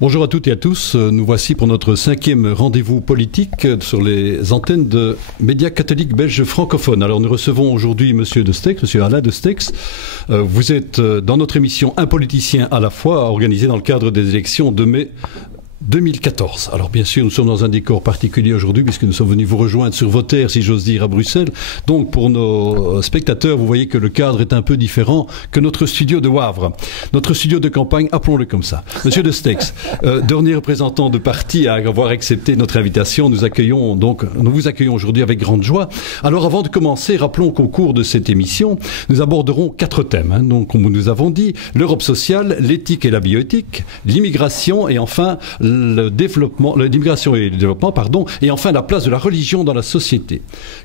Bonjour à toutes et à tous, nous voici pour notre 5e rendez-vous politique sur les antennes de médias catholiques belges francophones. Alors nous recevons aujourd'hui Monsieur De Stex, Monsieur Alain De Stex. Vous êtes dans notre émission Un politicien à la fois, organisée dans le cadre des élections de mai 2014. Alors bien sûr, nous sommes dans un décor particulier aujourd'hui puisque nous sommes venus vous rejoindre sur vos terres, si j'ose dire, à Bruxelles. Donc pour nos spectateurs, vous voyez que le cadre est un peu différent que notre studio de Wavre. Notre studio de campagne, appelons-le comme ça. Monsieur De Stex, dernier représentant de parti à avoir accepté notre invitation, nous vous accueillons aujourd'hui avec grande joie. Alors avant de commencer, rappelons qu'au cours de cette émission, nous aborderons 4 thèmes. Donc comme nous avons dit, l'Europe sociale, l'éthique et la bioéthique, l'immigration et enfin l'immigration et le développement, et enfin la place de la religion dans la société.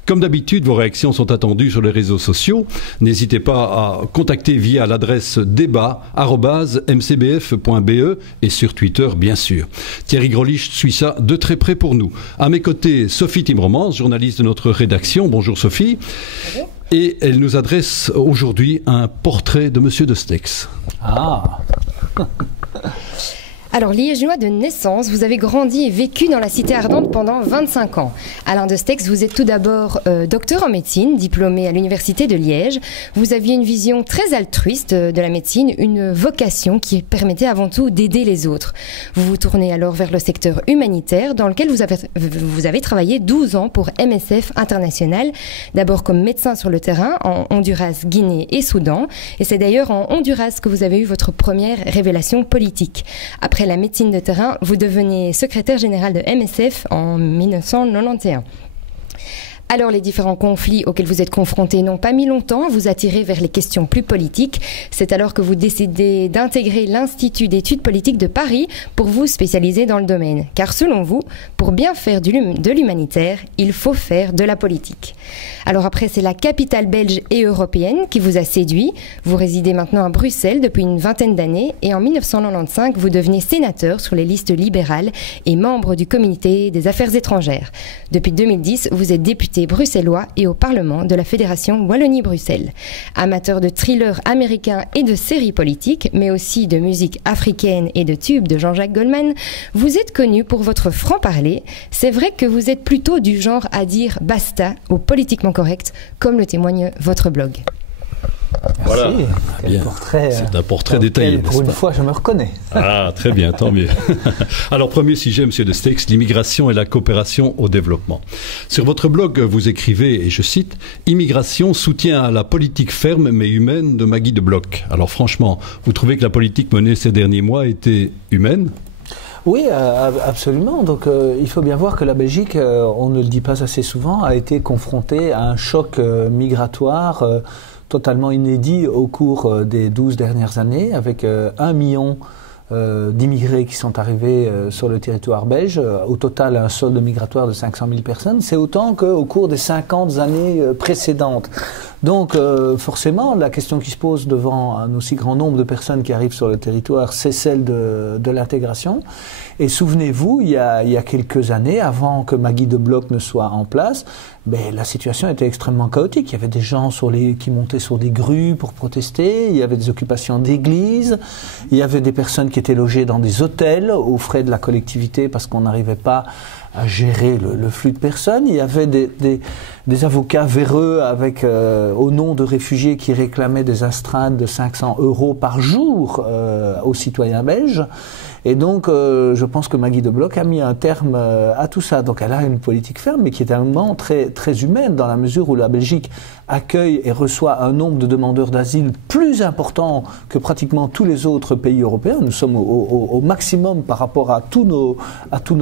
Comme d'habitude, vos réactions sont attendues sur les réseaux sociaux. N'hésitez pas à contacter via l'adresse débat@mcbf.be et sur Twitter, bien sûr. Thierry Grolich suit ça de très près pour nous. À mes côtés, Sophie Timmermans, journaliste de notre rédaction. Bonjour Sophie. Bonjour. Et elle nous adresse aujourd'hui un portrait de Monsieur De Stex. Ah. Alors, liégeois de naissance, vous avez grandi et vécu dans la cité ardente pendant 25 ans. Alain De Stex, vous êtes tout d'abord docteur en médecine, diplômé à l'université de Liège. Vous aviez une vision très altruiste de la médecine, une vocation qui permettait avant tout d'aider les autres. Vous vous tournez alors vers le secteur humanitaire dans lequel vous avez travaillé 12 ans pour MSF International, d'abord comme médecin sur le terrain en Honduras, Guinée et Soudan. Et c'est d'ailleurs en Honduras que vous avez eu votre première révélation politique. Après la médecine de terrain, vous devenez secrétaire général de MSF en 1991. Alors, les différents conflits auxquels vous êtes confrontés n'ont pas mis longtemps à vous attirer vers les questions plus politiques. C'est alors que vous décidez d'intégrer l'Institut d'études politiques de Paris pour vous spécialiser dans le domaine. Car selon vous, pour bien faire de l'humanitaire, il faut faire de la politique. Alors après, c'est la capitale belge et européenne qui vous a séduit. Vous résidez maintenant à Bruxelles depuis une vingtaine d'années et en 1995, vous devenez sénateur sur les listes libérales et membre du comité des affaires étrangères. Depuis 2010, vous êtes député bruxellois et au Parlement de la Fédération Wallonie-Bruxelles. Amateur de thrillers américains et de séries politiques, mais aussi de musique africaine et de tubes de Jean-Jacques Goldman, vous êtes connu pour votre franc-parler. C'est vrai que vous êtes plutôt du genre à dire basta au politiquement correct, comme le témoigne votre blog. Voilà, c'est un portrait détaillé. Pour une fois, je me reconnais. Ah, très bien, tant mieux. Alors, premier sujet, Monsieur De Stex, l'immigration et la coopération au développement. Sur votre blog, vous écrivez, et je cite, « Immigration, soutien à la politique ferme mais humaine de Maggie de Bloch ». Alors, franchement, vous trouvez que la politique menée ces derniers mois était humaine ? Oui, absolument. Donc, il faut bien voir que la Belgique, on ne le dit pas assez souvent, a été confrontée à un choc migratoire totalement inédit au cours des 12 dernières années, avec 1 million d'immigrés qui sont arrivés sur le territoire belge. Au total, un solde migratoire de 500 000 personnes. C'est autant qu'au cours des 50 années précédentes. Donc, forcément, la question qui se pose devant un aussi grand nombre de personnes qui arrivent sur le territoire, c'est celle de l'intégration. Et souvenez-vous, il y a quelques années, avant que Maggie de Bloch ne soit en place, la situation était extrêmement chaotique. Il y avait des gens qui montaient sur des grues pour protester, il y avait des occupations d'églises, il y avait des personnes qui étaient logées dans des hôtels aux frais de la collectivité parce qu'on n'arrivait pas à gérer le flux de personnes. Il y avait des avocats véreux avec, au nom de réfugiés qui réclamaient des astreintes de 500 € par jour aux citoyens belges. Et donc, je pense que Maggie de Bloch a mis un terme à tout ça. Donc, elle a une politique ferme, mais qui est un moment très, très humaine, dans la mesure où la Belgique accueille et reçoit un nombre de demandeurs d'asile plus important que pratiquement tous les autres pays européens. Nous sommes au maximum par rapport à tous nos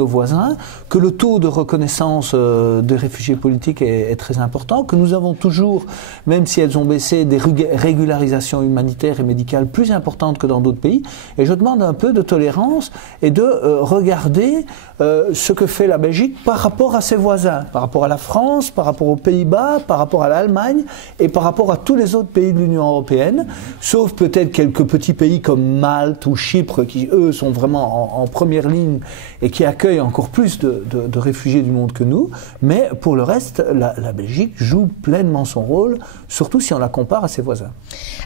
voisins, que le taux de reconnaissance des réfugiés politiques est très important, que nous avons toujours, même si elles ont baissé, des régularisations humanitaires et médicales plus importantes que dans d'autres pays. Et je demande un peu de tolérance et de regarder ce que fait la Belgique par rapport à ses voisins, par rapport à la France, par rapport aux Pays-Bas, par rapport à l'Allemagne et par rapport à tous les autres pays de l'Union européenne, sauf peut-être quelques petits pays comme Malte ou Chypre qui, eux, sont vraiment en première ligne et qui accueillent encore plus de réfugiés du monde que nous. Mais pour le reste, la Belgique joue pleinement son rôle, surtout si on la compare à ses voisins.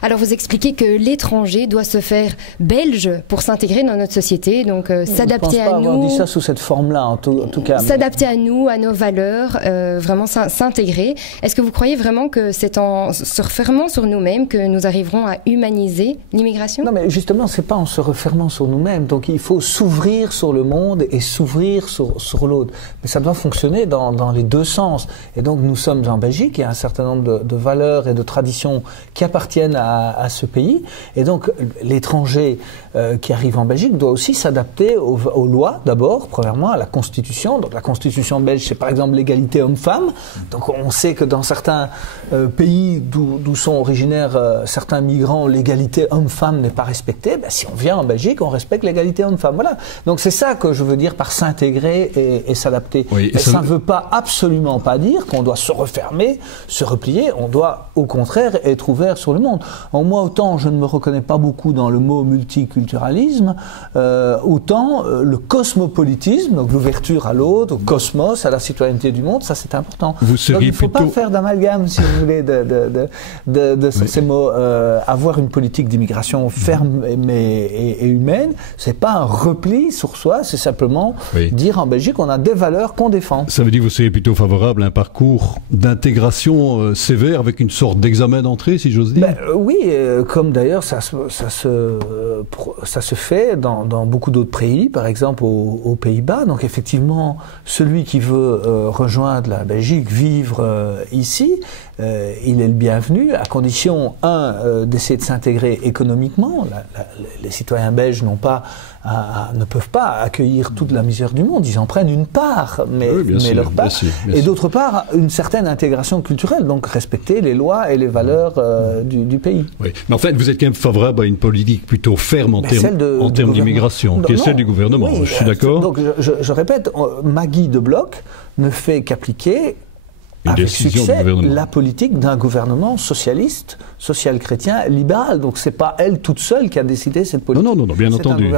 Alors vous expliquez que l'étranger doit se faire belge pour s'intégrer dans notre société. société, donc s'adapter à nous. Je ne pense pas avoir dit ça sous cette forme-là, en tout cas. S'adapter à nous, à nos valeurs, vraiment s'intégrer. Est-ce que vous croyez vraiment que c'est en se refermant sur nous-mêmes que nous arriverons à humaniser l'immigration? Non, mais justement, c'est pas en se refermant sur nous-mêmes. Donc, il faut s'ouvrir sur le monde et s'ouvrir sur l'autre. Mais ça doit fonctionner dans les deux sens. Et donc, nous sommes en Belgique. Il y a un certain nombre de valeurs et de traditions qui appartiennent à ce pays. Et donc, l'étranger qui arrive en Belgique doit aussi s'adapter aux lois, d'abord, premièrement, à la Constitution. Donc, la Constitution belge, c'est par exemple l'égalité homme-femme. Donc, on sait que dans certains pays d'où sont originaires certains migrants, l'égalité homme-femme n'est pas respectée. Ben, si on vient en Belgique, on respecte l'égalité homme-femme. Voilà. Donc, c'est ça que je veux dire par s'intégrer et s'adapter. Oui, et ça ne veut pas, absolument pas dire qu'on doit se refermer, se replier. On doit, au contraire, être ouvert sur le monde. En moi, autant je ne me reconnais pas beaucoup dans le mot multiculturalisme, autant le cosmopolitisme, donc l'ouverture à l'autre, au cosmos, à la citoyenneté du monde, ça c'est important. Vous seriez donc, il ne faut plutôt... pas faire d'amalgame, si vous voulez, de ces mots. Avoir une politique d'immigration ferme et humaine, c'est pas un repli sur soi, c'est simplement dire en Belgique on a des valeurs qu'on défend. Ça veut dire que vous seriez plutôt favorable à un parcours d'intégration sévère avec une sorte d'examen d'entrée, si j'ose dire? Oui, comme d'ailleurs ça se fait dans beaucoup d'autres pays, par exemple aux Pays-Bas. Donc effectivement, celui qui veut rejoindre la Belgique, vivre ici, il est le bienvenu, à condition, d'essayer de s'intégrer économiquement. Les citoyens belges ne peuvent pas accueillir toute la misère du monde. Ils en prennent une part, mais leur part. Et d'autre part, une certaine intégration culturelle, donc respecter les lois et les valeurs du pays. Oui. Mais en fait, vous êtes quand même favorable à une politique plutôt ferme en termes d'immigration, qui est celle du gouvernement. Oui, je suis d'accord. Donc je répète, Maggie de Bloch ne fait qu'appliquer avec succès la politique d'un gouvernement socialiste, social-chrétien, libéral. Donc c'est pas elle toute seule qui a décidé cette politique. Non, bien entendu.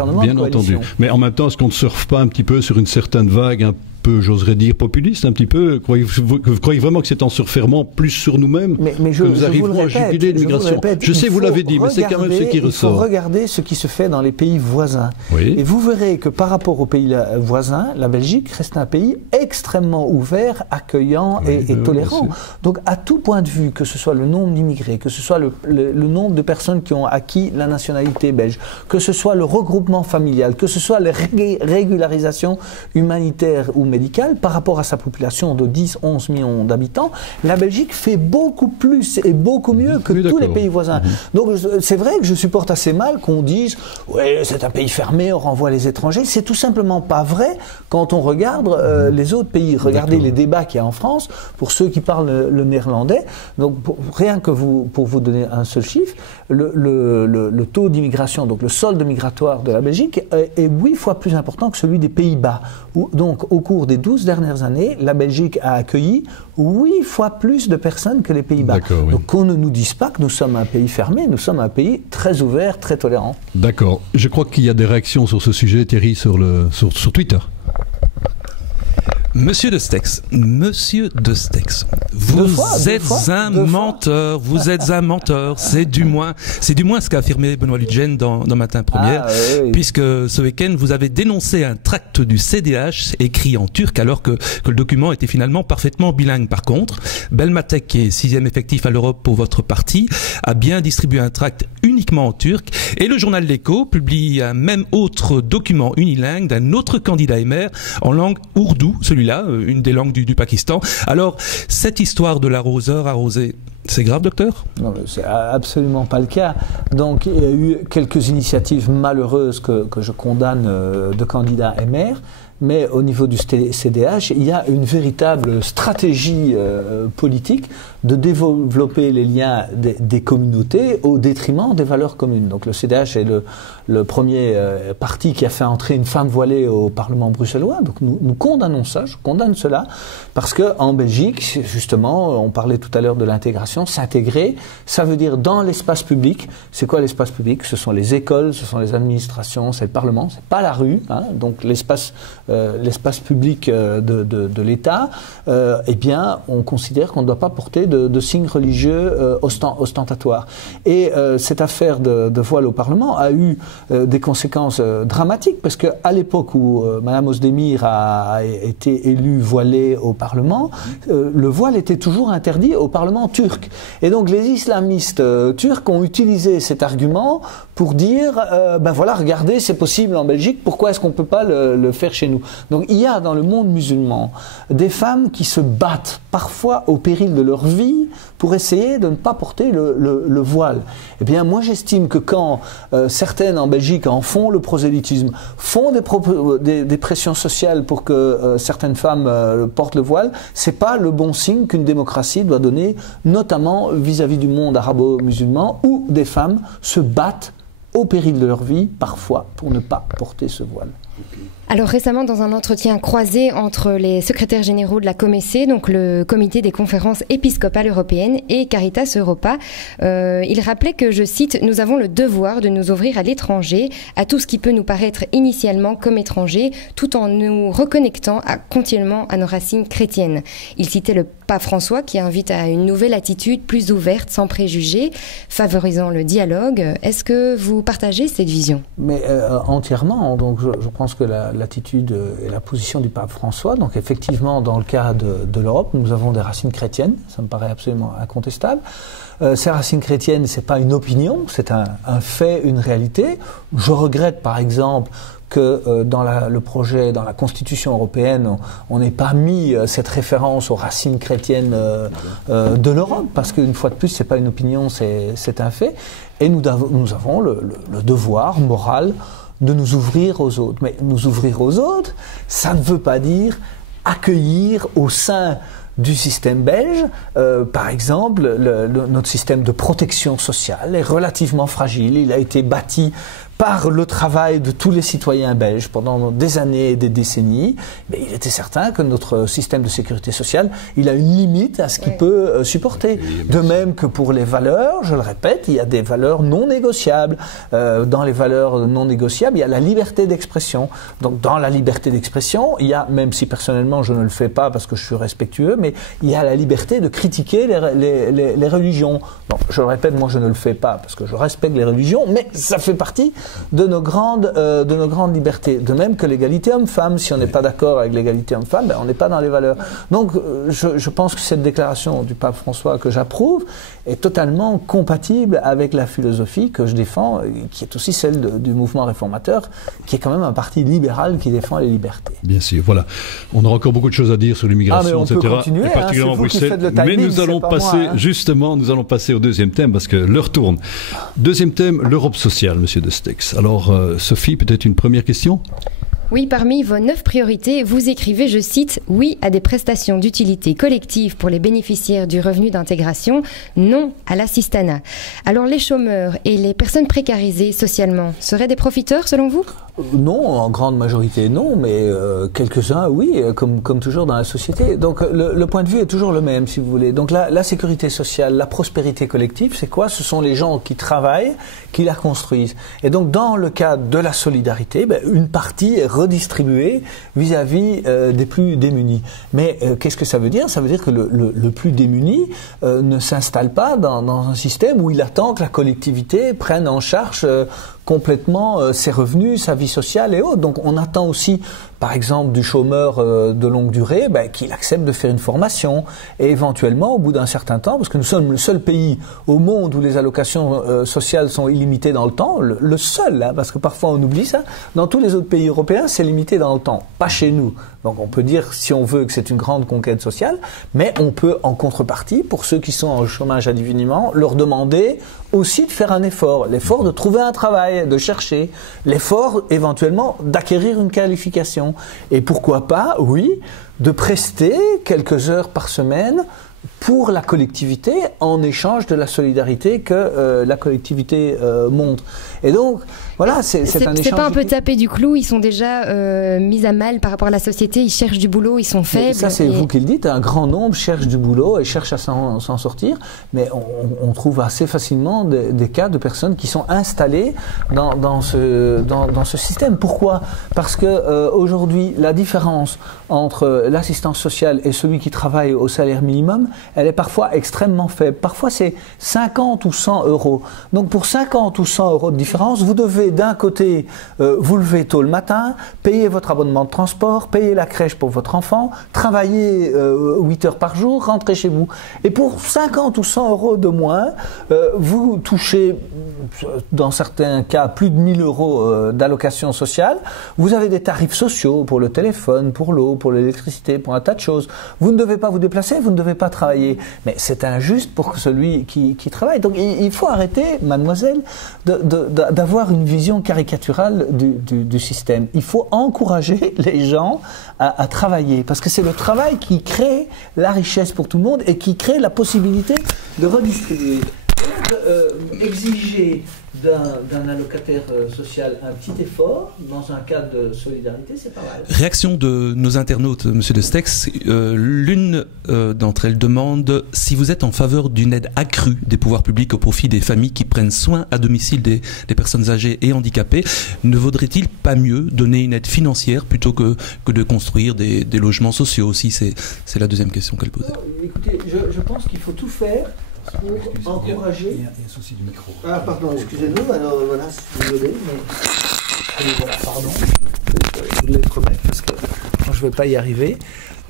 Mais en même temps, est-ce qu'on ne surfe pas un petit peu sur une certaine vague un peu, j'oserais dire, populiste, un petit peu? Vous croyez vraiment que c'est en se refermant plus sur nous-mêmes que nous arriverons à juguler l'immigration? Je sais, vous l'avez dit, mais c'est quand même ce qui ressort. Il faut regarder ce qui se fait dans les pays voisins. Oui. Et vous verrez que par rapport aux pays voisins, la Belgique reste un pays extrêmement ouvert, accueillant et tolérant. Donc à tout point de vue, que ce soit le nombre d'immigrés, que ce soit le nombre de personnes qui ont acquis la nationalité belge, que ce soit le regroupement familial, que ce soit les régularisations humanitaires ou médicales, par rapport à sa population de 10-11 millions d'habitants, la Belgique fait beaucoup plus et beaucoup mieux que tous les pays voisins. Donc c'est vrai que je supporte assez mal qu'on dise « ouais, c'est un pays fermé, on renvoie les étrangers ». C'est tout simplement pas vrai quand on regarde les autres pays. Regardez les débats qu'il y a en France, pour ceux qui parlent le néerlandais. Donc rien que pour vous donner un seul chiffre, le taux d'immigration, donc le solde migratoire de la Belgique est 8 fois plus important que celui des Pays-Bas. Donc au cours des 12 dernières années, la Belgique a accueilli 8 fois plus de personnes que les Pays-Bas. Donc qu'on ne nous dise pas que nous sommes un pays fermé, nous sommes un pays très ouvert, très tolérant. D'accord. Je crois qu'il y a des réactions sur ce sujet, Thierry, sur Twitter. Monsieur de Stex, vous êtes un menteur, c'est du moins ce qu'a affirmé Benoît Ludgen dans Matin Première, puisque ce week-end vous avez dénoncé un tract du CDH écrit en turc alors que le document était finalement parfaitement bilingue. Par contre, Belmatek, qui est 6e effectif à l'Europe pour votre parti, a bien distribué un tract uniquement en turc, et le journal L'Écho publie un même autre document unilingue d'un autre candidat maire en langue ourdou, celui-là, une des langues du Pakistan. Alors, cette histoire de l'arroseur arrosé, c'est grave, docteur? Non, c'est absolument pas le cas. Donc, il y a eu quelques initiatives malheureuses que je condamne de candidats et maires. Mais au niveau du CDH, il y a une véritable stratégie politique de développer les liens des communautés au détriment des valeurs communes. Donc le CDH est le premier parti qui a fait entrer une femme voilée au Parlement bruxellois. Donc nous condamnons ça, je condamne cela, parce qu'en Belgique, justement, on parlait tout à l'heure de l'intégration, s'intégrer, ça veut dire dans l'espace public. C'est quoi l'espace public? Ce sont les écoles, ce sont les administrations, c'est le Parlement, c'est pas la rue, hein, donc l'espace l'espace public de l'État, eh bien, on considère qu'on ne doit pas porter de signes religieux ostentatoires. Et cette affaire de voile au Parlement a eu des conséquences dramatiques, parce qu'à l'époque où Madame Özdemir a été élue voilée au Parlement, le voile était toujours interdit au Parlement turc. Et donc les islamistes turcs ont utilisé cet argument pour dire, ben voilà, regardez, c'est possible en Belgique, pourquoi est-ce qu'on ne peut pas le faire chez nous? Donc il y a dans le monde musulman des femmes qui se battent, parfois au péril de leur vie, pour essayer de ne pas porter le voile. Eh bien, moi j'estime que quand certaines en Belgique en font le prosélytisme, font des pressions sociales pour que certaines femmes portent le voile, c'est pas le bon signe qu'une démocratie doit donner, notamment vis-à-vis du monde arabo-musulman, où des femmes se battent au péril de leur vie, parfois, pour ne pas porter ce voile. Alors récemment, dans un entretien croisé entre les secrétaires généraux de la Comessé, donc le comité des conférences épiscopales européennes, et Caritas Europa, il rappelait que, je cite, « Nous avons le devoir de nous ouvrir à l'étranger, à tout ce qui peut nous paraître initialement comme étranger, tout en nous reconnectant continuellement à nos racines chrétiennes ». Il citait le pape François qui invite à une nouvelle attitude plus ouverte, sans préjugés, favorisant le dialogue. Est-ce que vous partagez cette vision? Mais entièrement. Donc je pense que l'attitude et la position du pape François, donc effectivement dans le cas de l'Europe, nous avons des racines chrétiennes, ça me paraît absolument incontestable. Ces racines chrétiennes, c'est pas une opinion, c'est un fait, une réalité. Je regrette par exemple que dans le projet, dans la Constitution européenne, on n'ait pas mis cette référence aux racines chrétiennes de l'Europe, parce qu'une fois de plus, c'est pas une opinion, c'est un fait. Et nous avons le devoir moral de nous ouvrir aux autres. Mais nous ouvrir aux autres, ça ne veut pas dire accueillir au sein du système belge, par exemple, notre système de protection sociale est relativement fragile. Il a été bâti par le travail de tous les citoyens belges pendant des années et des décennies. Mais il était certain que notre système de sécurité sociale, il a une limite à ce qu'il peut supporter. De même que pour les valeurs, je le répète, il y a des valeurs non négociables. Dans les valeurs non négociables, il y a la liberté d'expression. Donc dans la liberté d'expression, il y a, même si personnellement je ne le fais pas parce que je suis respectueux, mais il y a la liberté de critiquer les religions. Bon, je le répète, moi je ne le fais pas parce que je respecte les religions, mais ça fait partie de nos grandes libertés. De même que l'égalité homme-femme. Si on n'est pas d'accord avec l'égalité homme-femme, ben on n'est pas dans les valeurs. Donc je pense que cette déclaration du pape François que j'approuve est totalement compatible avec la philosophie que je défends, qui est aussi celle du mouvement réformateur, qui est quand même un parti libéral qui défend les libertés. Bien sûr, voilà. On aura encore beaucoup de choses à dire sur l'immigration, etc. Peut continuer, et particulièrement Bruxelles. Mais nous allons passer, justement, nous allons passer au deuxième thème, parce que l'heure tourne. Deuxième thème, l'Europe sociale, Monsieur de Stex. Alors, Sophie, peut-être une première question ? Oui, parmi vos 9 priorités, vous écrivez, je cite, « Oui à des prestations d'utilité collective pour les bénéficiaires du revenu d'intégration, non à l'assistanat ». Alors, les chômeurs et les personnes précarisées socialement seraient des profiteurs selon vous ? Non, en grande majorité non, mais quelques-uns oui, comme toujours dans la société. Donc le point de vue est toujours le même, si vous voulez. Donc la sécurité sociale, la prospérité collective, c'est quoi? Ce sont les gens qui travaillent, qui la construisent. Et donc dans le cadre de la solidarité, ben, une partie est redistribuée vis-à-vis des plus démunis. Mais qu'est-ce que ça veut dire? Ça veut dire que le plus démuni ne s'installe pas dans un système où il attend que la collectivité prenne en charge complètement ses revenus, sa vie sociale et autres. Donc on attend aussi, par exemple, du chômeur de longue durée, qu'il accepte de faire une formation et éventuellement, au bout d'un certain temps, parce que nous sommes le seul pays au monde où les allocations sociales sont illimitées dans le temps, le seul, hein, parce que parfois on oublie ça, dans tous les autres pays européens, c'est limité dans le temps, pas chez nous. Donc on peut dire, si on veut, que c'est une grande conquête sociale, mais on peut, en contrepartie, pour ceux qui sont en chômage indéfiniment, leur demander aussi de faire un effort, l'effort de trouver un travail, de chercher, l'effort éventuellement d'acquérir une qualification. Et pourquoi pas, oui, de prester quelques heures par semaine pour la collectivité en échange de la solidarité que la collectivité montre. Et donc, voilà, c'est un échange. C'est pas un peu taper du clou, ils sont déjà mis à mal par rapport à la société, ils cherchent du boulot, ils sont faibles. Ça, c'est vous qui le dites, un grand nombre cherchent du boulot et cherchent à s'en sortir, mais on trouve assez facilement des cas de personnes qui sont installées dans ce système. Pourquoi? Parce que aujourd'hui, la différence entre l'assistance sociale et celui qui travaille au salaire minimum, elle est parfois extrêmement faible. Parfois, c'est 50 ou 100 euros. Donc, pour 50 ou 100 euros de différence, vous devez d'un côté vous lever tôt le matin, payer votre abonnement de transport, payer la crèche pour votre enfant, travailler 8 heures par jour, rentrer chez vous. Et pour 50 ou 100 euros de moins, vous touchez, dans certains cas, plus de 1000 euros d'allocation sociale. Vous avez des tarifs sociaux pour le téléphone, pour l'eau, pour l'électricité, pour un tas de choses. Vous ne devez pas vous déplacer, vous ne devez pas travailler. Mais c'est injuste pour celui qui travaille. Donc il faut arrêter, mademoiselle, d'avoir une vision caricaturale du système. Il faut encourager les gens à travailler, parce que c'est le travail qui crée la richesse pour tout le monde et qui crée la possibilité de redistribuer. Exiger d'un allocataire social un petit effort dans un cadre de solidarité, c'est pas mal. Réaction de nos internautes, Monsieur de Stex. L'une d'entre elles demande si vous êtes en faveur d'une aide accrue des pouvoirs publics au profit des familles qui prennent soin à domicile des personnes âgées et handicapées. Ne vaudrait-il pas mieux donner une aide financière plutôt que de construire des logements sociaux aussi? C'est la deuxième question qu'elle posait. Non, écoutez, je pense qu'il faut tout faire pour encourager. Il y a un souci du micro. Ah, pardon, excusez-nous, alors voilà, je suis désolé, mais. Voilà, pardon. Je voulais le remettre parce que je ne vais pas y arriver.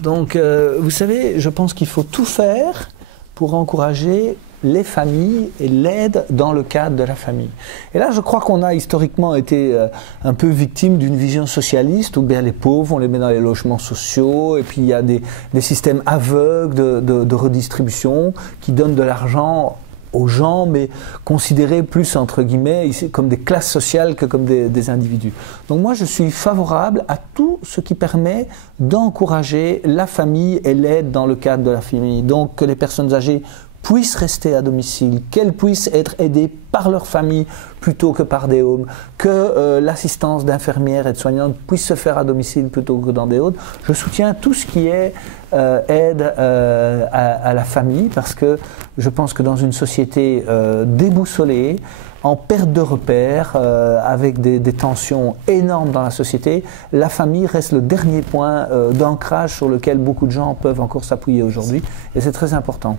Donc, vous savez, je pense qu'il faut tout faire pour encourager les familles et l'aide dans le cadre de la famille. Et là, je crois qu'on a historiquement été un peu victime d'une vision socialiste où bien les pauvres, on les met dans les logements sociaux et puis il y a des systèmes aveugles de redistribution qui donnent de l'argent aux gens, mais considérés plus, entre guillemets, ici, comme des classes sociales que comme des individus. Donc moi, je suis favorable à tout ce qui permet d'encourager la famille et l'aide dans le cadre de la famille. Donc que les personnes âgées puissent rester à domicile, qu'elles puissent être aidées par leur famille plutôt que par des homes, que l'assistance d'infirmières et de soignantes puisse se faire à domicile plutôt que dans des homes. Je soutiens tout ce qui est aide à la famille, parce que je pense que dans une société déboussolée, en perte de repères, avec des tensions énormes dans la société, la famille reste le dernier point d'ancrage sur lequel beaucoup de gens peuvent encore s'appuyer aujourd'hui, et c'est très important.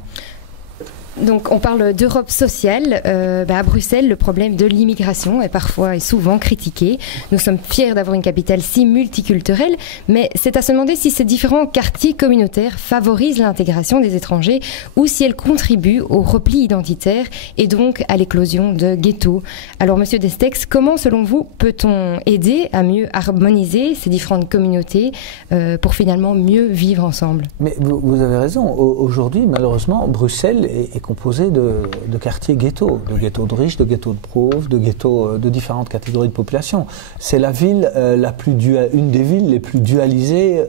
Donc on parle d'Europe sociale. À Bruxelles, le problème de l'immigration est parfois et souvent critiqué. Nous sommes fiers d'avoir une capitale si multiculturelle, mais c'est à se demander si ces différents quartiers communautaires favorisent l'intégration des étrangers ou si elles contribuent au repli identitaire et donc à l'éclosion de ghettos. Alors Monsieur Destex, comment selon vous peut-on aider à mieux harmoniser ces différentes communautés pour finalement mieux vivre ensemble? Mais vous avez raison. Aujourd'hui, malheureusement, Bruxelles est composé de quartiers ghettos, de ghettos de riches, de ghettos de pauvres, de ghettos de différentes catégories de population. C'est la ville une des villes les plus dualisées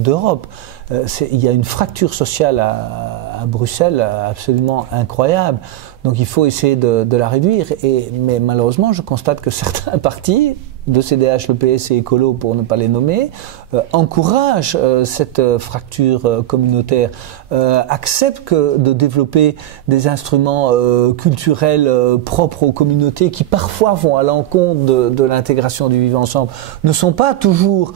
d'Europe. Il y a une fracture sociale à Bruxelles absolument incroyable. Donc il faut essayer de la réduire. Mais malheureusement, je constate que certains partis, de CDH, le PS et Écolo, pour ne pas les nommer, encouragent cette fracture communautaire, acceptent de développer des instruments culturels propres aux communautés qui parfois vont à l'encontre de l'intégration du vivre ensemble, ne sont pas toujours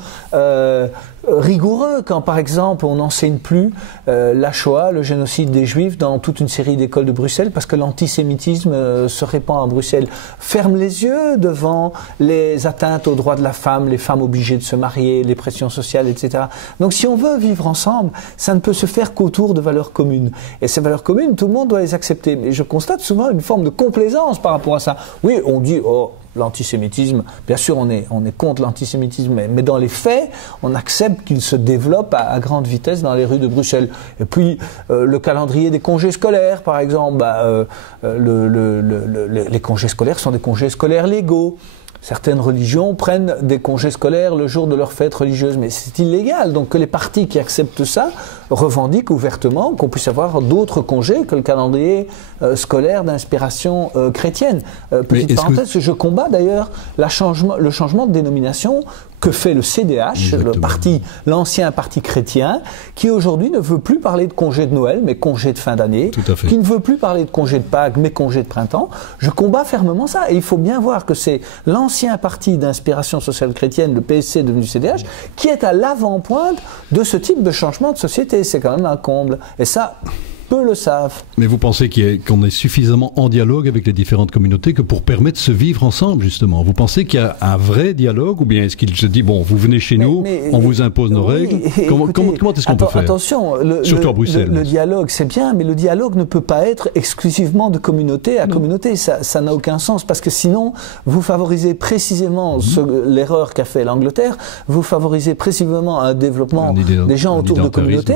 rigoureux quand, par exemple, on n'enseigne plus la Shoah, le génocide des Juifs, dans toute une série d'écoles de Bruxelles, parce que l'antisémitisme se répand à Bruxelles. Ferme les yeux devant les atteintes aux droits de la femme, les femmes obligées de se marier, les pressions sociales, etc. Donc si on veut vivre ensemble, ça ne peut se faire qu'autour de valeurs communes. Et ces valeurs communes, tout le monde doit les accepter. Mais je constate souvent une forme de complaisance par rapport à ça. Oui, on dit, oh, l'antisémitisme, bien sûr on est contre l'antisémitisme, mais dans les faits, on accepte qu'il se développe à grande vitesse dans les rues de Bruxelles. Et puis le calendrier des congés scolaires, par exemple, les congés scolaires sont des congés scolaires légaux. Certaines religions prennent des congés scolaires le jour de leur fête religieuse, mais c'est illégal. Donc que les partis qui acceptent ça revendiquent ouvertement qu'on puisse avoir d'autres congés que le calendrier scolaire d'inspiration chrétienne. Petite parenthèse, je combats d'ailleurs le changement de dénomination que fait le CDH, l'ancien parti chrétien, qui aujourd'hui ne veut plus parler de congé de Noël, mais congé de fin d'année, qui ne veut plus parler de congé de Pâques, mais congé de printemps. Je combats fermement ça. Et il faut bien voir que c'est l'ancien parti d'inspiration sociale chrétienne, le PSC devenu CDH, qui est à l'avant-pointe de ce type de changement de société. C'est quand même un comble. Et ça, peu le savent. Mais vous pensez qu'on est suffisamment en dialogue avec les différentes communautés que pour permettre de se vivre ensemble, justement? Vous pensez qu'il y a un vrai dialogue, ou bien est-ce qu'il se dit, bon, vous venez chez nous, on vous impose nos règles? Comment est-ce qu'on peut faire? Attention, surtout à Bruxelles. Le dialogue, c'est bien, mais le dialogue ne peut pas être exclusivement de communauté à communauté. Ça n'a aucun sens, parce que sinon, vous favorisez précisément l'erreur qu'a fait l'Angleterre, vous favorisez précisément un développement des gens autour de communautés,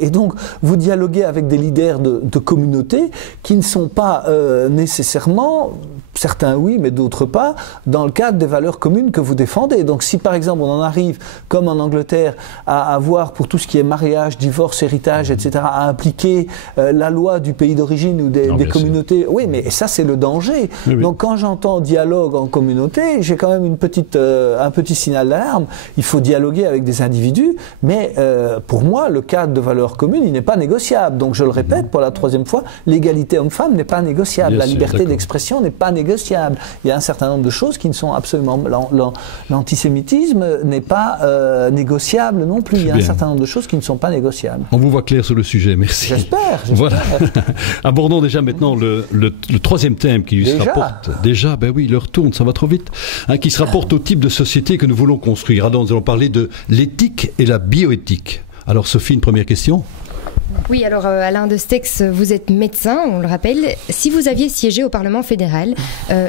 et donc vous dialoguez avec des leaders de communautés qui ne sont pas nécessairement, certains oui, mais d'autres pas, dans le cadre des valeurs communes que vous défendez. Donc si par exemple on en arrive, comme en Angleterre, à avoir pour tout ce qui est mariage, divorce, héritage, etc., à impliquer la loi du pays d'origine ou des communautés, oui, mais ça c'est le danger. Oui. Donc quand j'entends dialogue en communauté, j'ai quand même un petit signal d'alarme. Il faut dialoguer avec des individus, mais pour moi, le cadre de valeurs communes, il n'est pas négociable. Donc je le répète pour la troisième fois, l'égalité homme-femme n'est pas négociable, la liberté d'expression n'est pas négociable. Il y a un certain nombre de choses qui ne sont absolument... L'antisémitisme n'est pas négociable non plus. Il y a un certain nombre de choses qui ne sont pas négociables. On vous voit clair sur le sujet, merci. J'espère. Voilà. Abordons déjà maintenant le troisième thème qui se rapporte... Déjà, ben oui, l'heure tourne, ça va trop vite. Qui se rapporte au type de société que nous voulons construire. Alors nous allons parler de l'éthique et la bioéthique. Alors Sophie, une première question? Oui, alors Alain de Stex, vous êtes médecin, on le rappelle. Si vous aviez siégé au Parlement fédéral,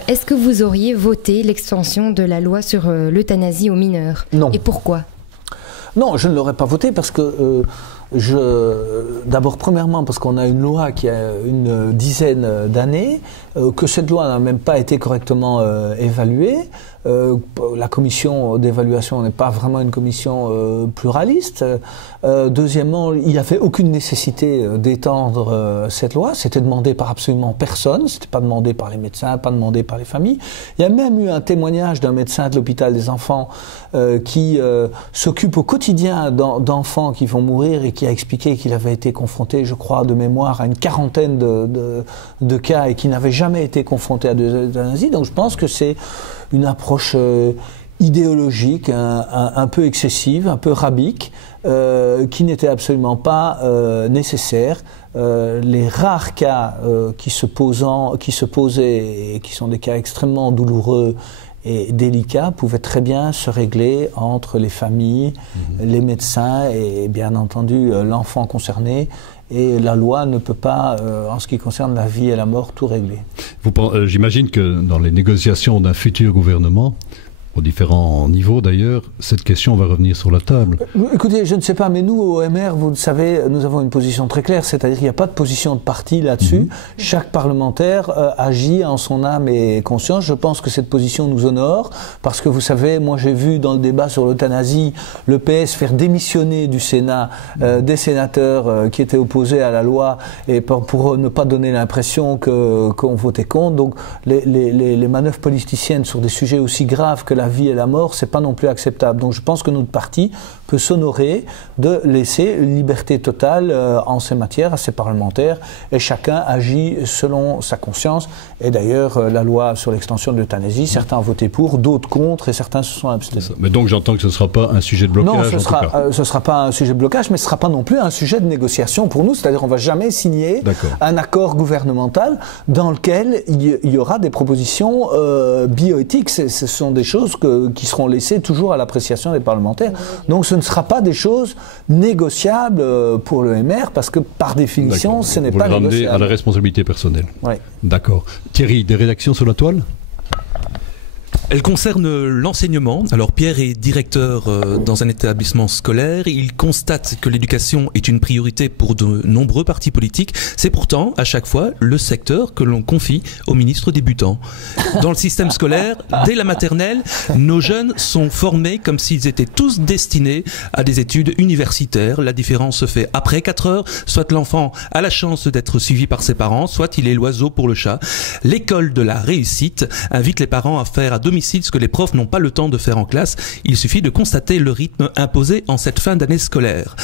est-ce que vous auriez voté l'extension de la loi sur l'euthanasie aux mineurs? Non. Et pourquoi? Non, je ne l'aurais pas voté parce que... D'abord, premièrement, parce qu'on a une loi qui a une dizaine d'années, que cette loi n'a même pas été correctement évaluée. La commission d'évaluation n'est pas vraiment une commission pluraliste. Deuxièmement, il n'y avait aucune nécessité d'étendre cette loi. C'était demandé par absolument personne. C'était pas demandé par les médecins, pas demandé par les familles. Il y a même eu un témoignage d'un médecin de l'hôpital des enfants qui s'occupe au quotidien d'enfants qui vont mourir et qui a expliqué qu'il avait été confronté, je crois, de mémoire, à une quarantaine de cas et qui n'avait jamais été confronté à de l'euthanasie. Donc je pense que c'est une approche idéologique, un peu excessive, un peu rabique, qui n'était absolument pas nécessaire. Les rares cas qui se posaient et qui sont des cas extrêmement douloureux et délicats pouvaient très bien se régler entre les familles, les médecins et bien entendu l'enfant concerné. Et la loi ne peut pas, en ce qui concerne la vie et la mort, tout régler. J'imagine que dans les négociations d'un futur gouvernement, aux différents niveaux d'ailleurs, cette question va revenir sur la table. Écoutez, je ne sais pas, mais nous, au MR, vous le savez, nous avons une position très claire, c'est-à-dire qu'il n'y a pas de position de parti là-dessus. Chaque parlementaire agit en son âme et conscience. Je pense que cette position nous honore, parce que vous savez, moi j'ai vu dans le débat sur l'euthanasie, le PS faire démissionner du Sénat des sénateurs qui étaient opposés à la loi, et pour ne pas donner l'impression qu'on votait contre. Donc les manœuvres politiciennes sur des sujets aussi graves que la vie et la mort, c'est pas non plus acceptable. Donc je pense que notre parti peut s'honorer de laisser une liberté totale en ces matières à ses parlementaires, et chacun agit selon sa conscience. Et d'ailleurs, la loi sur l'extension de l'euthanasie, certains ont voté pour, d'autres contre, et certains se sont abstenus. Mais donc j'entends que ce ne sera pas un sujet de blocage. Non, ce sera pas un sujet de blocage, mais ce ne sera pas non plus un sujet de négociation pour nous. C'est-à-dire qu'on ne va jamais signer un accord gouvernemental dans lequel il y aura des propositions bioéthiques. Ce sont des choses qui seront laissées toujours à l'appréciation des parlementaires. Donc ce ne sera pas des choses négociables pour le MR, parce que par définition, ce n'est pas négociable. Vous le ramenez à la responsabilité personnelle. Oui. D'accord. Thierry, des réactions sur la toile? Elle concerne l'enseignement. Alors Pierre est directeur dans un établissement scolaire. Il constate que l'éducation est une priorité pour de nombreux partis politiques. C'est pourtant à chaque fois le secteur que l'on confie aux ministres débutants. Dans le système scolaire, dès la maternelle, nos jeunes sont formés comme s'ils étaient tous destinés à des études universitaires. La différence se fait après 4 heures. Soit l'enfant a la chance d'être suivi par ses parents, soit il est l'oiseau pour le chat. L'école de la réussite invite les parents à faire à domicile ce que les profs n'ont pas le temps de faire en classe. Il suffit de constater le rythme imposé en cette fin d'année scolaire.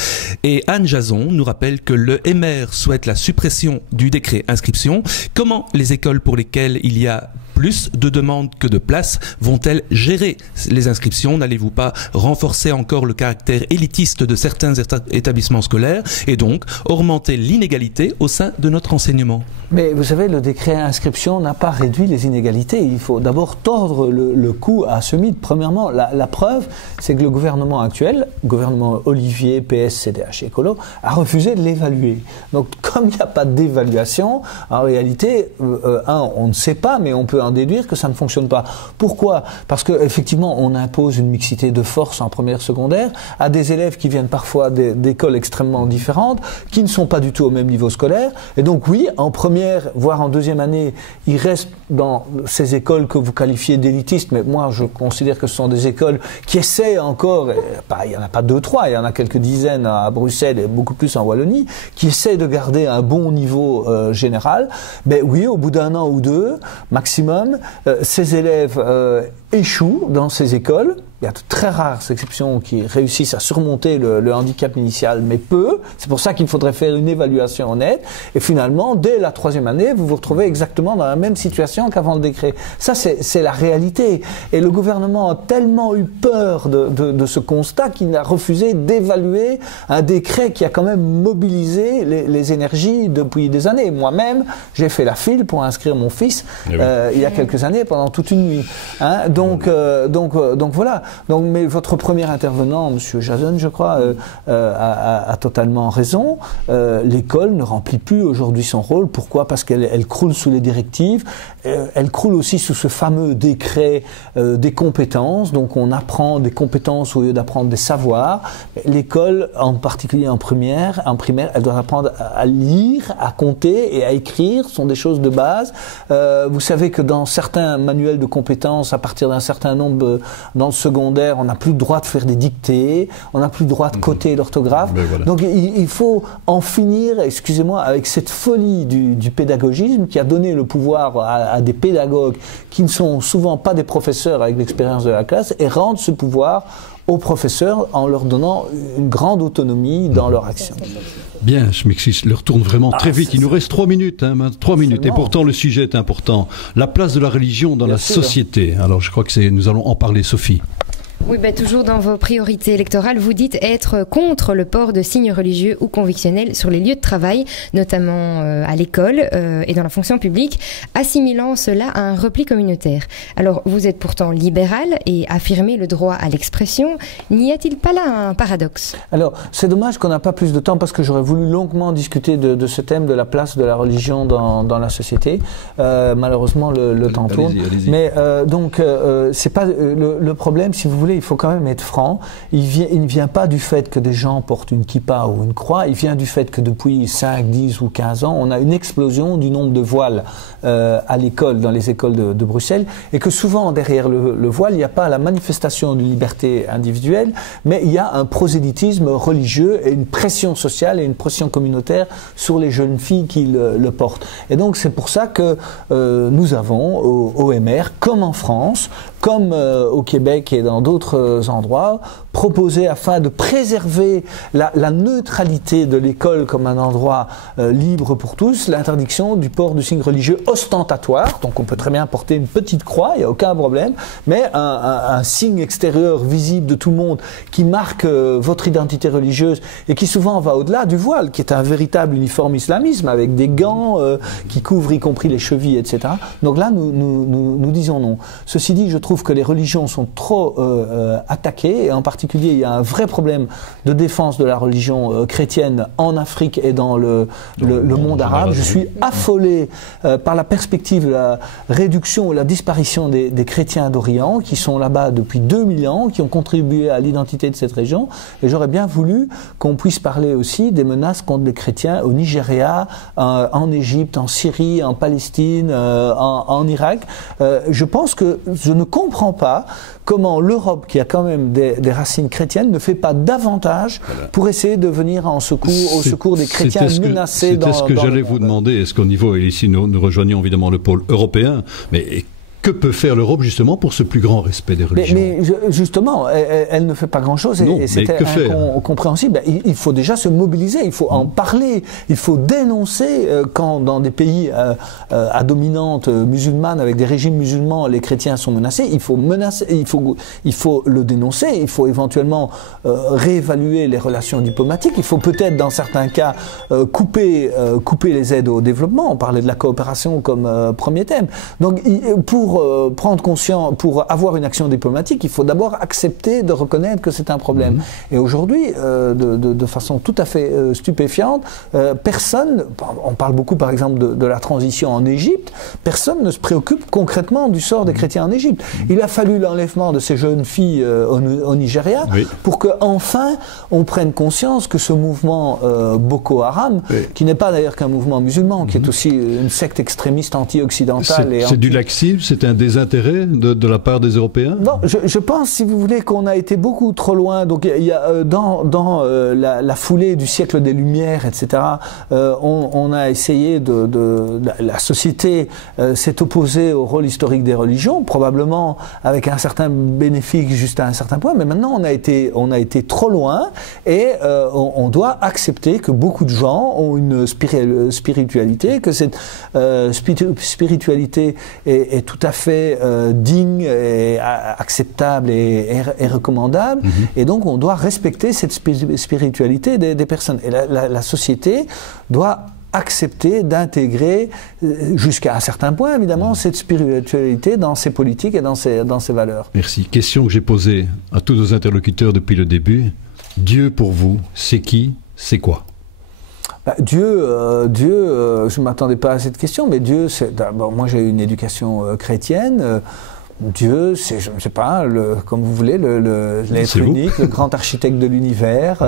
Et Anne Jason nous rappelle que le MR souhaite la suppression du décret inscription. Comment les écoles pour lesquelles il y a plus de demandes que de places vont-elles gérer les inscriptions? N'allez-vous pas renforcer encore le caractère élitiste de certains établissements scolaires et donc augmenter l'inégalité au sein de notre enseignement? Mais vous savez, le décret inscription n'a pas réduit les inégalités. Il faut d'abord tordre le cou à ce mythe. Premièrement, la preuve, c'est que le gouvernement actuel, gouvernement Olivier, PS, CDH, Écolo, a refusé de l'évaluer. Donc, comme il n'y a pas d'évaluation, en réalité, on ne sait pas, mais on peut en déduire que ça ne fonctionne pas. Pourquoi? Parce qu'effectivement, on impose une mixité de force en première secondaire à des élèves qui viennent parfois d'écoles extrêmement différentes, qui ne sont pas du tout au même niveau scolaire. Et donc oui, en première, voire en deuxième année, ils restent dans ces écoles que vous qualifiez d'élitistes, mais moi je considère que ce sont des écoles qui essaient encore, il n'y en a pas 2, 3, il y en a quelques dizaines à Bruxelles et beaucoup plus en Wallonie, qui essaient de garder un bon niveau général. Mais oui, au bout d'1 an ou 2, maximum, ces élèves échouent dans ces écoles. Il y a de très rares exceptions qui réussissent à surmonter le handicap initial, mais peu. C'est pour ça qu'il faudrait faire une évaluation honnête. Et finalement, dès la 3e année, vous vous retrouvez exactement dans la même situation qu'avant le décret. Ça, c'est la réalité. Et le gouvernement a tellement eu peur de ce constat qu'il a refusé d'évaluer un décret qui a quand même mobilisé les énergies depuis des années. Moi-même, j'ai fait la file pour inscrire mon fils il y a quelques années pendant toute une nuit. Hein, donc voilà. Donc, mais votre premier intervenant, Monsieur Jason, je crois, a totalement raison. L'école ne remplit plus aujourd'hui son rôle. Pourquoi? Parce qu'elle croule sous les directives. Elle croule aussi sous ce fameux décret des compétences. Donc on apprend des compétences au lieu d'apprendre des savoirs. L'école, en particulier en primaire, elle doit apprendre à lire, à compter et à écrire. Ce sont des choses de base. Vous savez que dans certains manuels de compétences, à partir d'un certain nombre, dans le secondaire, on n'a plus le droit de faire des dictées, on n'a plus le droit de coter l'orthographe. Voilà. Donc il faut en finir, excusez-moi, avec cette folie du pédagogisme qui a donné le pouvoir à des pédagogues qui ne sont souvent pas des professeurs avec l'expérience de la classe et rendre ce pouvoir aux professeurs en leur donnant une grande autonomie dans leur action. Bien, je m'excuse, l'heure tourne vraiment très vite. Il nous reste 3 minutes, 3 minutes, et pourtant le sujet est important. La place de la religion dans la société. Alors je crois que nous allons en parler, Sophie. Oui, toujours dans vos priorités électorales, vous dites être contre le port de signes religieux ou convictionnels sur les lieux de travail, notamment à l'école et dans la fonction publique, assimilant cela à un repli communautaire. Alors, vous êtes pourtant libéral et affirmez le droit à l'expression. N'y a-t-il pas là un paradoxe? Alors, c'est dommage qu'on n'a pas plus de temps parce que j'aurais voulu longuement discuter de ce thème de la place de la religion dans la société. Malheureusement, le temps tourne. Allez-y. Mais c'est pas le problème, si vous voulez. Il faut quand même être franc. Il ne vient pas du fait que des gens portent une kippa ou une croix. Il vient du fait que depuis 5, 10 ou 15 ans, on a une explosion du nombre de voiles à l'école, dans les écoles de Bruxelles, et que souvent derrière le voile, il n'y a pas la manifestation d'une liberté individuelle, mais il y a un prosélytisme religieux et une pression sociale et une pression communautaire sur les jeunes filles qui le portent. Et donc c'est pour ça que nous avons au MR, comme en France, comme au Québec et dans d'autres endroits, proposé afin de préserver la neutralité de l'école comme un endroit libre pour tous, l'interdiction du port du signe religieux ostentatoire. Donc on peut très bien porter une petite croix, il n'y a aucun problème, mais un signe extérieur visible de tout le monde qui marque votre identité religieuse et qui souvent va au-delà du voile, qui est un véritable uniforme islamisme avec des gants qui couvrent y compris les chevilles, etc. Donc là, nous disons non. Ceci dit, je trouve trouve que les religions sont trop attaquées, et en particulier il y a un vrai problème de défense de la religion chrétienne en Afrique et dans le monde arabe. Je suis affolé par la perspective de la réduction ou la disparition des chrétiens d'Orient qui sont là-bas depuis 2000 ans, qui ont contribué à l'identité de cette région, et j'aurais bien voulu qu'on puisse parler aussi des menaces contre les chrétiens au Nigeria, en Égypte, en Syrie, en Palestine, en Irak. Je pense que je ne comprends pas comment l'Europe, qui a quand même des racines chrétiennes, ne fait pas davantage pour essayer de venir au secours des chrétiens menacés dans le monde. C'est ce que j'allais vous demander. Est-ce qu'au niveau, et ici nous rejoignons évidemment le pôle européen, mais que peut faire l'Europe justement pour ce plus grand respect des religions? Mais justement, elle ne fait pas grand-chose, et c'est incompréhensible. Il faut déjà se mobiliser, il faut en parler, il faut dénoncer quand dans des pays à dominante musulmane, avec des régimes musulmans, les chrétiens sont menacés. Il faut le dénoncer, il faut éventuellement réévaluer les relations diplomatiques, il faut peut-être dans certains cas couper les aides au développement. On parlait de la coopération comme premier thème. Donc pour prendre conscience, pour avoir une action diplomatique, il faut d'abord accepter de reconnaître que c'est un problème. Et aujourd'hui, de façon tout à fait stupéfiante, personne, on parle beaucoup par exemple de la transition en Égypte, personne ne se préoccupe concrètement du sort des chrétiens en Égypte. Il a fallu l'enlèvement de ces jeunes filles au Nigeria pour qu'enfin on prenne conscience que ce mouvement Boko Haram, qui n'est pas d'ailleurs qu'un mouvement musulman, qui est aussi une secte extrémiste anti-occidentale. C'est du laxisme, c'est un désintérêt de la part des Européens? Non, je pense, si vous voulez, qu'on a été beaucoup trop loin. Donc il y a dans la foulée du siècle des Lumières, etc., on a essayé la société s'est opposée au rôle historique des religions, probablement avec un certain bénéfice jusqu'à un certain point, mais maintenant on a été trop loin, et on doit accepter que beaucoup de gens ont une spiritualité, que cette spiritualité est tout à fait digne et acceptable et recommandable, et donc on doit respecter cette spiritualité des personnes, et la société doit accepter d'intégrer jusqu'à un certain point évidemment cette spiritualité dans ses politiques et dans ses valeurs. Merci. Question que j'ai posée à tous nos interlocuteurs depuis le début. Dieu pour vous, c'est qui, c'est quoi? Dieu, je ne m'attendais pas à cette question, mais Dieu, d'abord, moi j'ai eu une éducation chrétienne. Dieu, c'est, je ne sais pas, comme vous voulez, l'être unique, le grand architecte de l'univers.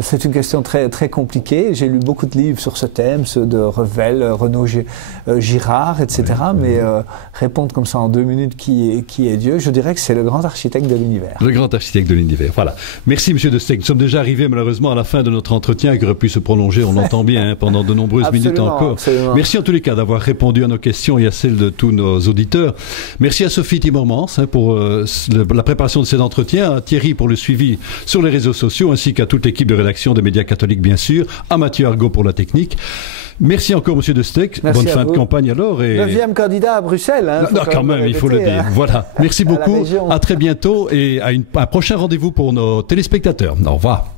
C'est une question très, très compliquée. J'ai lu beaucoup de livres sur ce thème, ceux de Revel, Renaud Girard, etc. Mais répondre comme ça en 2 minutes qui est Dieu, je dirais que c'est le grand architecte de l'univers. Le grand architecte de l'univers, voilà. Merci Monsieur de Steyck. Nous sommes déjà arrivés malheureusement à la fin de notre entretien qui aurait pu se prolonger, on l'entend bien, pendant de nombreuses minutes encore. Absolument. Merci en tous les cas d'avoir répondu à nos questions et à celles de tous nos auditeurs. Merci à Sophie Timmermans pour la préparation de cet entretien, à Thierry pour le suivi sur les réseaux sociaux, ainsi qu'à toute l'équipe de rédaction des médias catholiques bien sûr, à Mathieu Argot pour la technique. Merci encore Monsieur de Steyck, bonne fin de campagne alors. Et... 9e candidat à Bruxelles. Hein, quand même, il faut le dire. Voilà, merci beaucoup, à très bientôt et à un prochain rendez-vous pour nos téléspectateurs. Au revoir.